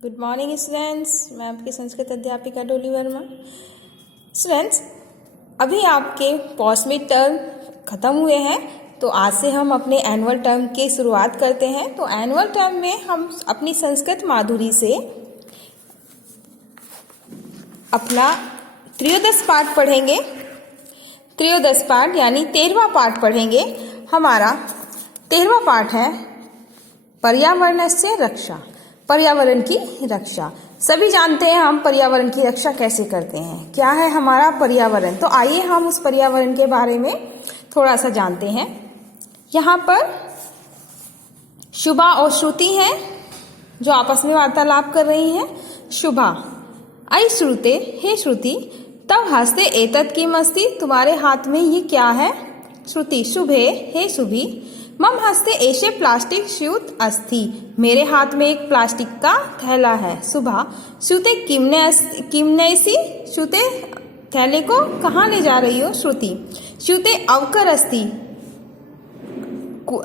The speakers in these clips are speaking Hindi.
गुड मॉर्निंग स्टूडेंट्स, मैं आपकी संस्कृत अध्यापिका डोली वर्मा। स्टूडेंट्स, अभी आपके पोस्ट मिड टर्म ख़त्म हुए हैं, तो आज से हम अपने एनुअल टर्म की शुरुआत करते हैं। तो एनुअल टर्म में हम अपनी संस्कृत माधुरी से अपना त्रयोदश पाठ पढ़ेंगे। त्रयोदश पाठ यानी 13वां पाठ पढ़ेंगे। हमारा 13वां पाठ है पर्यावरणस्य रक्षा, पर्यावरण की रक्षा। सभी जानते हैं हम पर्यावरण की रक्षा कैसे करते हैं, क्या है हमारा पर्यावरण। तो आइए हम उस पर्यावरण के बारे में थोड़ा सा जानते हैं। यहाँ पर शुभा और श्रुति हैं जो आपस में वार्तालाप कर रही हैं। शुभा: अयि श्रुते, हे श्रुति, तब हस्ते एतत् किम अस्ति, तुम्हारे हाथ में ये क्या है। श्रुति: शुभे, हे शुभी, मम हस्ते एषे प्लास्टिक स्यूत अस्ति, मेरे हाथ में एक प्लास्टिक का थैला है। शुभा: श्रुते किमनेसि, श्रुते थैले को कहाँ ले जा रही हो। श्रुति: श्रुते अवकर अस्ति,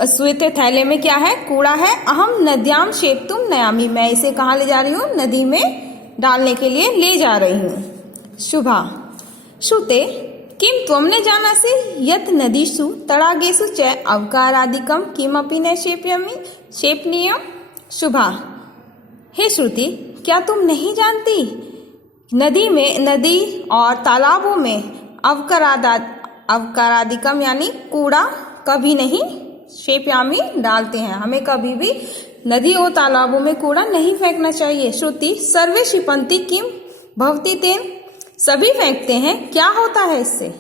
श्रुते थैले में क्या है, कूड़ा है। अहम नद्याम शेप्तुम नयामि, मैं इसे कहाँ ले जा रही हूँ, नदी में डालने के लिए ले जा रही हूँ। शुभा: श्रुते किम त्वं न जानासि यत् नदीषु तडागेषु च अवकारादिकं किमपि न क्षेपणीयम्। शुभा: हे श्रुति, क्या तुम नहीं जानती नदी और तालाबों में अवकारादिकम यानी कूड़ा कभी नहीं क्षेपयामि डालते हैं, हमें कभी भी नदी और तालाबों में कूड़ा नहीं फेंकना चाहिए। श्रुति: सर्वे क्षिपन्ति किम भवति तेन, सभी फेंकते हैं, क्या होता है इससे।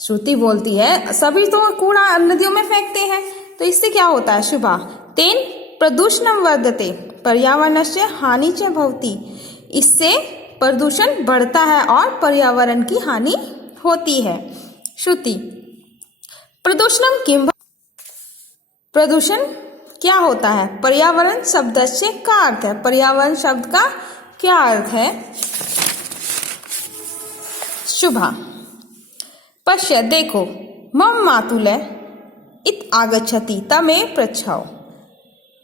श्रुति बोलती है सभी तो कूड़ा नदियों में फेंकते हैं, तो इससे क्या होता है। शुभा: तेन प्रदूषणं वर्धते पर्यावरणस्य हानि च भवति, इससे प्रदूषण बढ़ता है और पर्यावरण की हानि होती है। श्रुति: प्रदूषणं किम, प्रदूषण क्या होता है। पर्यावरण शब्द से क्या अर्थ है, पर्यावरण शब्द का क्या अर्थ है। शुभा: पश्य, देखो, मम मातुले इत आगच्छति तमे पृच्छौ,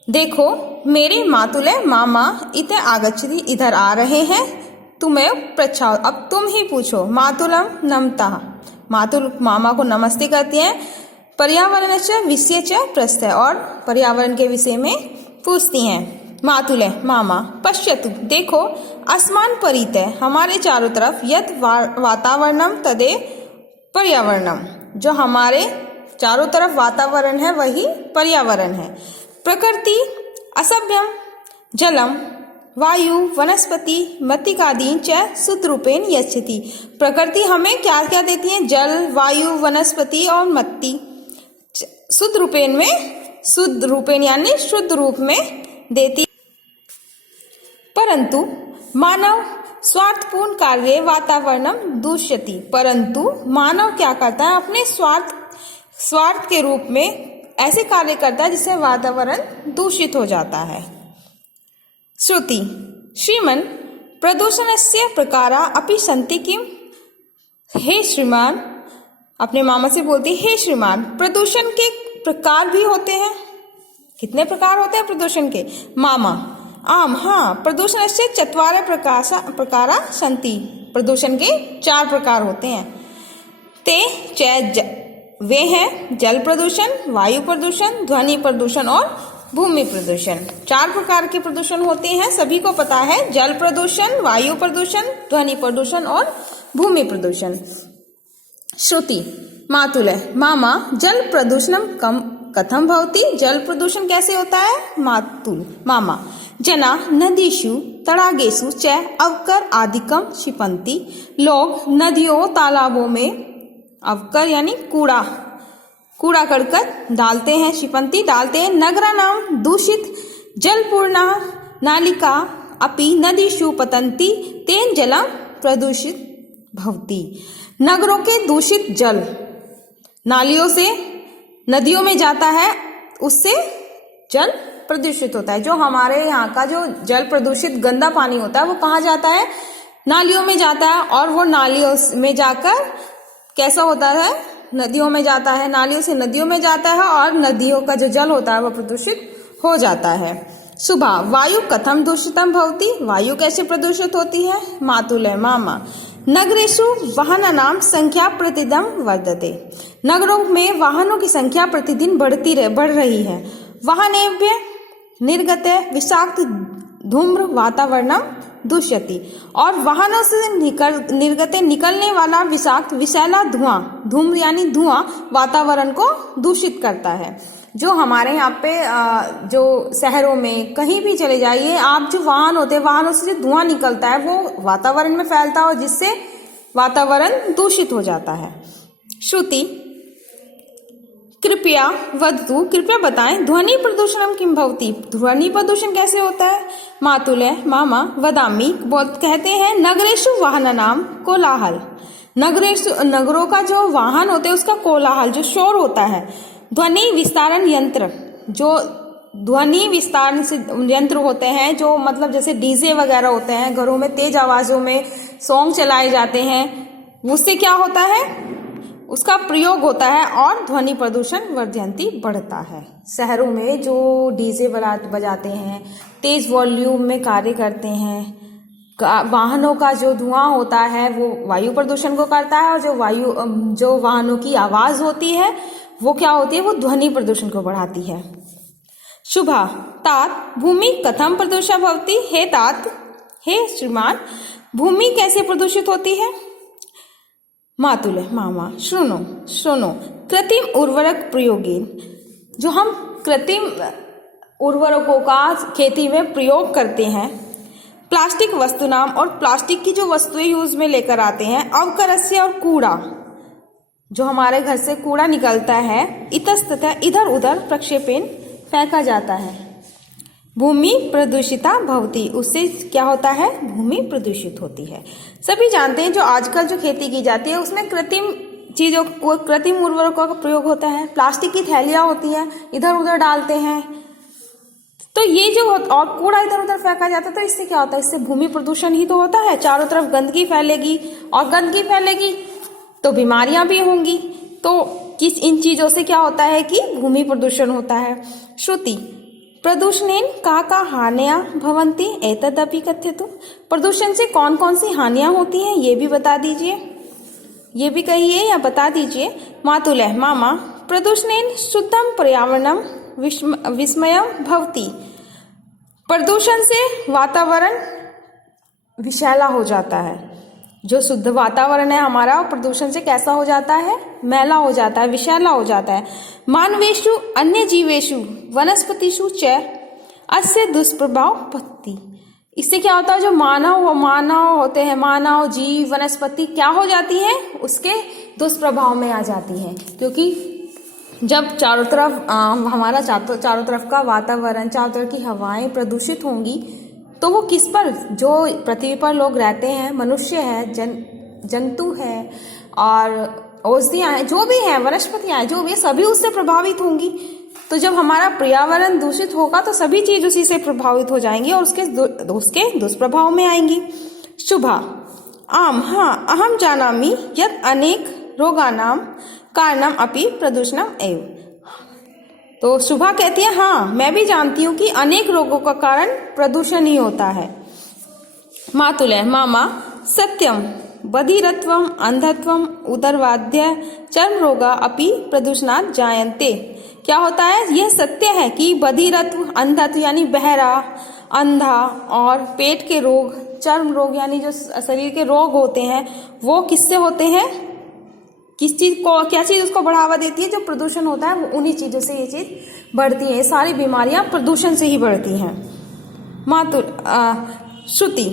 देखो मेरे मातुले मामा इत आगच्छति, इधर आ रहे हैं, तुम्हें पृच्छाओ, अब तुम ही पूछो। मातुलम नमतः, मातुल मामा को नमस्ते करती हैं। पर्यावरण च विषय च प्रश्न, और पर्यावरण के विषय में पूछती हैं। मातुले मामा: पश्यतु, देखो, आसमान परितः, हमारे चारों तरफ, यत् वातावरणम तदेव पर्यावरणम, जो हमारे चारों तरफ वातावरण है वही पर्यावरण है। प्रकृति असभ्यम जलम वायु वनस्पति मृत्तिकादीन च शुद्ध रूपेण यच्छति, प्रकृति हमें क्या क्या देती है, जल वायु वनस्पति और मृत्ति, शुद्ध रूपेण यानी शुद्ध रूप में देती। परंतु मानव स्वार्थपूर्ण कार्य वातावरणम दूषयति, परंतु मानव क्या करता है, अपने स्वार्थ के रूप में ऐसे कार्य करता है जिससे वातावरण दूषित हो जाता है। श्रुति: श्रीमन प्रदूषणस्य प्रकारा अपि सन्ति किम, हे श्रीमान, अपने मामा से बोलती, हे श्रीमान, प्रदूषण के प्रकार भी होते हैं, कितने प्रकार होते हैं प्रदूषण के। मामा: आम, हाँ, प्रदूषण से 4 प्रकारा सन्ति, प्रदूषण के 4 प्रकार होते हैं। ते वे हैं जल प्रदूषण, वायु प्रदूषण, ध्वनि प्रदूषण और भूमि प्रदूषण। 4 प्रकार के प्रदूषण होते हैं, सभी को पता है, जल प्रदूषण, वायु प्रदूषण, ध्वनि प्रदूषण और भूमि प्रदूषण। श्रुति: मातुले मामा, जल प्रदूषणम कथम भवति, जल प्रदूषण कैसे होता है। मातुल मामा: जना नदीषु तडागेषु च अवकर आदिकम क्षिपन्ति, लोग नदियों तालाबों में अवकर यानी कूड़ा करकट डालते हैं, क्षिपन्ति डालते हैं। नगराणाम दूषित जलपूर्णा नालिका अपि नदीषु पतन्ति, तेन जलम प्रदूषित भवति, नगरों के दूषित जल नालियों से नदियों में जाता है, उससे जल प्रदूषित होता है। जो हमारे यहाँ का जो जल प्रदूषित गंदा पानी होता है वो कहाँ जाता है, नालियों में जाता है, और वो नालियों में जाकर कैसा होता है, नदियों में जाता है, नालियों से नदियों में जाता है, और नदियों का जो जल होता है वो प्रदूषित हो जाता है। शुभा वायु कथम दूषितम भवति, वायु कैसे प्रदूषित होती है? मातुलः मामा नगरेषु वाहनानां संख्या प्रतिदिन वर्धते, नगरों में वाहनों की संख्या प्रतिदिन बढ़ रही है। वाहनेभ्य निर्गते विषाक्त धूम्र वातावरणम दूषयति, और वाहनों से निकलने वाला विषैला धुआं, धूम्र यानी धुआं वातावरण को दूषित करता है। जो हमारे यहाँ पे जो शहरों में कहीं भी चले जाइए आप, जो वाहन होते हैं वाहनों से जो धुआं निकलता है वो वातावरण में फैलता है, जिससे वातावरण दूषित हो जाता है। श्रुति कृपया वदतु, कृपया बताएं ध्वनि प्रदूषणम किम भवति, ध्वनि प्रदूषण कैसे होता है? मातुलः मामा वदामि, कहते हैं नगरेषु वाहनानाम कोलाहल, नगरों का जो वाहन होते हैं उसका कोलाहल, जो शोर होता है। ध्वनि विस्तारण यंत्र, जो ध्वनि विस्तारण से यंत्र होते हैं, जो मतलब जैसे डीजे वगैरह होते हैं, घरों में तेज आवाजों में सॉन्ग चलाए जाते हैं, उससे क्या होता है? उसका प्रयोग होता है और ध्वनि प्रदूषण वर्धयंती बढ़ता है। शहरों में जो डीजे बजाते हैं, तेज वॉल्यूम में कार्य करते हैं, वाहनों का जो धुआं होता है वो वायु प्रदूषण को करता है, और जो वाहनों की आवाज होती है वो क्या होती है? वो ध्वनि प्रदूषण को बढ़ाती है। शुभा तात भूमि कथम प्रदूषा भवति, हे तात, हे श्रीमान, भूमि कैसे प्रदूषित होती है? मातुलः मामा शृणु कृत्रिम उर्वरक प्रयोगेन, जो हम कृत्रिम उर्वरकों का खेती में प्रयोग करते हैं, प्लास्टिक वस्तुनाम, और प्लास्टिक की जो वस्तुएं यूज में लेकर आते हैं, अवकरस्य, और कूड़ा, जो हमारे घर से कूड़ा निकलता है, इतस्ततः इधर उधर प्रक्षेपेण फेंका जाता है। भूमि प्रदूषिता भवति, उससे क्या होता है? भूमि प्रदूषित होती है। सभी जानते हैं जो आजकल जो खेती की जाती है उसमें कृत्रिम चीजों को, कृत्रिम उर्वरकों का प्रयोग होता है, प्लास्टिक की थैलियां होती हैं, इधर उधर डालते हैं, तो ये जो और कूड़ा इधर उधर फेंका जाता है, तो इससे क्या होता है? इससे भूमि प्रदूषण ही तो होता है। चारों तरफ गंदगी फैलेगी, और गंदगी फैलेगी तो बीमारियां भी होंगी। तो इन चीजों से क्या होता है कि भूमि प्रदूषण होता है। श्रुति प्रदूषणेन का हानियां भवन्ति एतदपि कथ्यतु, प्रदूषण से कौन कौन सी हानियां होती हैं ये भी बता दीजिए, ये भी कहिए या बता दीजिए। मातुलः मामा प्रदूषणेन शुद्धम पर्यावरणम विस्मयम भवति, प्रदूषण से वातावरण विषैला हो जाता है। जो शुद्ध वातावरण है हमारा, प्रदूषण से कैसा हो जाता है? मैला हो जाता है, विषैला हो जाता है। मानवेषु अन्य जीवेषु वनस्पतिषु च अस्य दुष्प्रभाव पत्ति, इससे क्या होता है? जो मानव होते हैं, मानव जीव वनस्पति क्या हो जाती है? उसके दुष्प्रभाव में आ जाती है, क्योंकि जब चारों तरफ हमारा चारों तरफ का वातावरण, चारों तरफ की हवाएं प्रदूषित होंगी, तो वो किस पर, जो पृथ्वी पर लोग रहते हैं, मनुष्य है, जंतु है, और औषधियां हैं, जो भी हैं, वनस्पतियां हैं, जो भी, सभी उससे प्रभावित होंगी। तो जब हमारा पर्यावरण दूषित होगा तो सभी चीज उसी से प्रभावित हो जाएंगी और उसके दुष्प्रभाव में आएंगी। शुभा आम हाँ अहम जानामि यत् अनेक रोगानां कारणम अपि प्रदूषणम एव, तो शुभा कहती है हाँ मैं भी जानती हूँ कि अनेक रोगों का कारण प्रदूषण ही होता है। मातुलः मामा सत्यम बधिरत्वम अंधत्वम उदरवाद्य चर्म रोगा अपि प्रदूषणात् जायन्ते, क्या होता है? यह सत्य है कि बधिरत्व, अंधत्व यानी बहरा, अंधा, और पेट के रोग, चर्म रोग यानी जो शरीर के रोग होते हैं, वो किससे होते हैं? किस चीज को, क्या चीज उसको बढ़ावा देती है? जो प्रदूषण होता है वो उन्हीं चीजों से ये चीज बढ़ती है। सारी बीमारियां प्रदूषण से ही बढ़ती हैं। श्रुति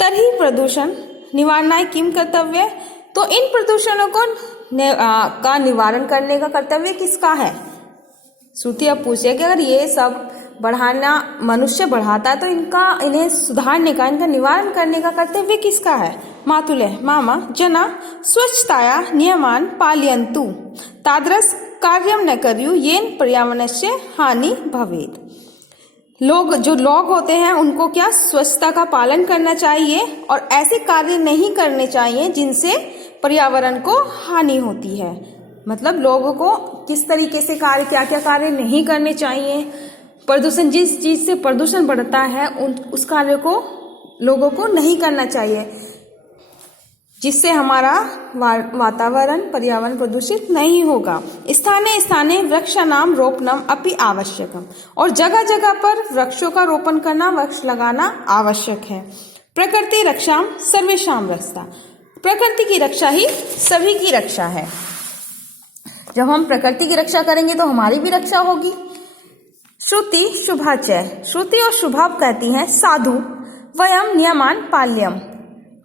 तर्हि प्रदूषण निवारणाय किम कर्तव्य, तो इन प्रदूषणों को का निवारण करने का कर्तव्य किसका है? श्रुति अब पूछे कि अगर ये सब बढ़ाना मनुष्य बढ़ाता है तो इन्हें सुधारने का, इनका निवारण करने का कर्तव्य किसका है? मातुलः मामा जना स्वच्छताया नियमान पालयन्तु तादृश कार्यम न कर्यु येन पर्यावरणस्य हानि भवेत्, जो लोग होते हैं उनको क्या स्वच्छता का पालन करना चाहिए और ऐसे कार्य नहीं करने चाहिए जिनसे पर्यावरण को हानि होती है। मतलब लोगों को किस तरीके से कार्य, क्या क्या कार्य नहीं करने चाहिए, प्रदूषण, जिस चीज से प्रदूषण बढ़ता है उस कार्य को लोगों को नहीं करना चाहिए, जिससे हमारा वातावरण पर्यावरण प्रदूषित नहीं होगा। स्थाने स्थाने वृक्षाणाम रोपणम अपि आवश्यकम, और जगह जगह पर वृक्षों का रोपण करना, वृक्ष लगाना आवश्यक है। प्रकृति रक्षाम सर्वेषां रक्षा, प्रकृति की रक्षा ही सभी की रक्षा है। जब हम प्रकृति की रक्षा करेंगे तो हमारी भी रक्षा होगी। श्रुति शुभाचय, श्रुति और शुभा कहती हैं साधु वयम नियमान पाल्यम,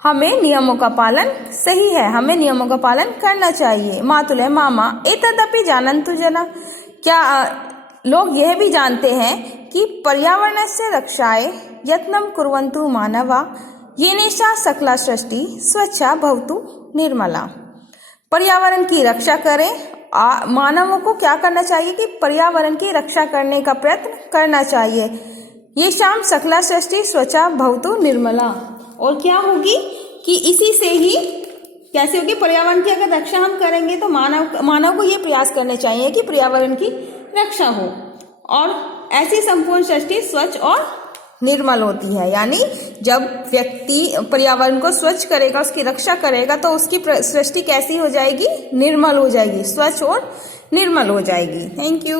हमें नियमों का पालन, सही है, हमें नियमों का पालन करना चाहिए। मातुले मामा एतदपि जानन्तु जना, क्या लोग यह भी जानते हैं कि पर्यावरण से रक्षाए यत्नम कुर्वन्तु मानवा येनेषा सकला सृष्टि स्वच्छा भवतु निर्मला। पर्यावरण की रक्षा करें, मानवों को क्या करना चाहिए कि पर्यावरण की रक्षा करने का प्रयत्न करना चाहिए। ये शाम सकला सृष्टि स्वच्छा भवतु निर्मला, और क्या होगी कि इसी से ही कैसे होगी, पर्यावरण की अगर रक्षा हम करेंगे तो मानव को ये प्रयास करने चाहिए कि पर्यावरण की रक्षा हो, और ऐसी संपूर्ण सृष्टि स्वच्छ और निर्मल होती है। यानी जब व्यक्ति पर्यावरण को स्वच्छ करेगा, उसकी रक्षा करेगा, तो उसकी सृष्टि कैसी हो जाएगी, निर्मल हो जाएगी, स्वच्छ और निर्मल हो जाएगी। Thank you.